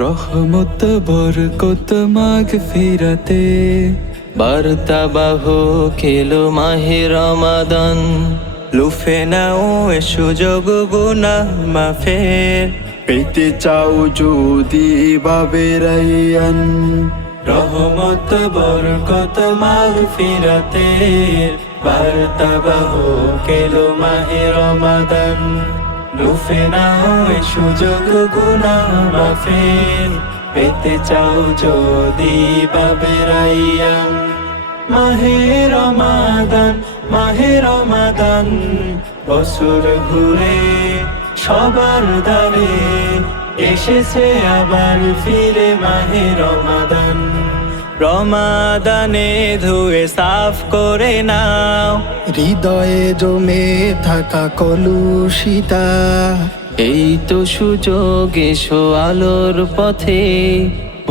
রহমত বরকত মাগফিরাতে বার্তা বাহক এলো মাহে রমাদান। লুফে নাও এ সুযোগ গুনাহ মাফের, পেতে চাও যদি বাবে রাইয়ান। রহমত বরকত মাগফিরাতে বার্তা বাহক এলো মাহে রমাদান। লুফে নাও এ সুযোগ গুনাহ মাফের, পেতে চাও যদি বাবে রাইয়ান। মাহে রমাদান, মাহে রমাদান, বছর ঘুরে সবার দ্বারে এসেছে আবার ফিরে মাহে রমাদান। রমাদানে ধুয়ে সাফ করে নাও হৃদয়ে জমে থাকা কলুষিতা। এই তো সুযোগ, এসো আলোর পথে,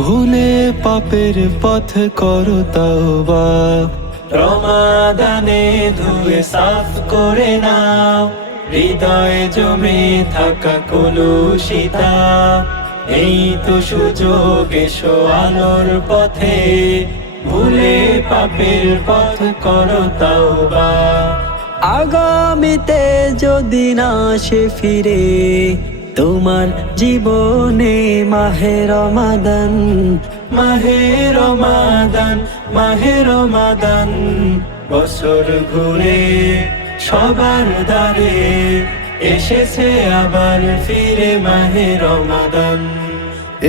ভুলে পাপের পথ করো তওবা। রমাদানে ধুয়ে সাফ করে নাও হৃদয়ে জমে থাকা কলুষিতা। এই তো সুযোগ, এসো আলোর পথে, ভুলে পাপের পথ করো তওবা। আগামীতে যদি না আসে ফিরে তোমার জীবনে মাহে রমাদান। মাহে রমাদান, মাহে রমাদান, বছর ঘুরে সবার দ্বারে এসেছে আবার ফিরে মাহে রমাদান।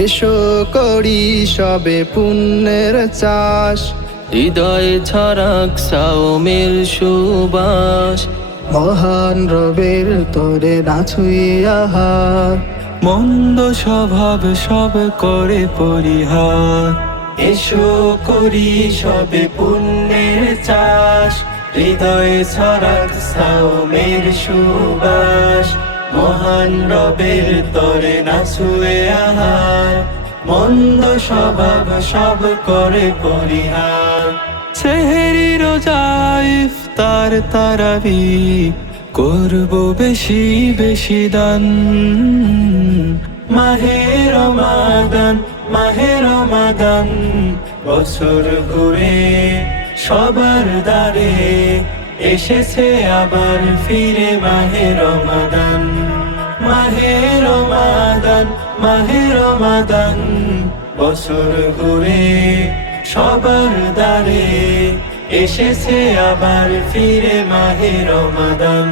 এসো করি সবে পুণ্যের চাষ, হৃদয়ে ছড়াক সাওমের সুবাস। মহান রবের তোরে নাছুই আহার। মন্দ স্বভাব সব করে পরিহার, এসো করি সবে পুণ্যের চাষ। হৃদয়ে ছড়াক সাওমের সুবাস, মহান রবের তরে নাছুয়ে আহার। মন্দ স্বভাব সব করে পরিহার, সেহরি রোজা ইফতার তারাবি করব বেশি বেশি দান। মাহে রমাদান, মাহে রমাদান, বছর ঘুরে সবার দ্বারে এসেছে আবার ফিরে মাহে রমাদান। মাহে রমাদান, মাহে রমাদান, বছর ঘুরে সবার দ্বারে এসেছে আবার ফিরে মাহে রমাদান।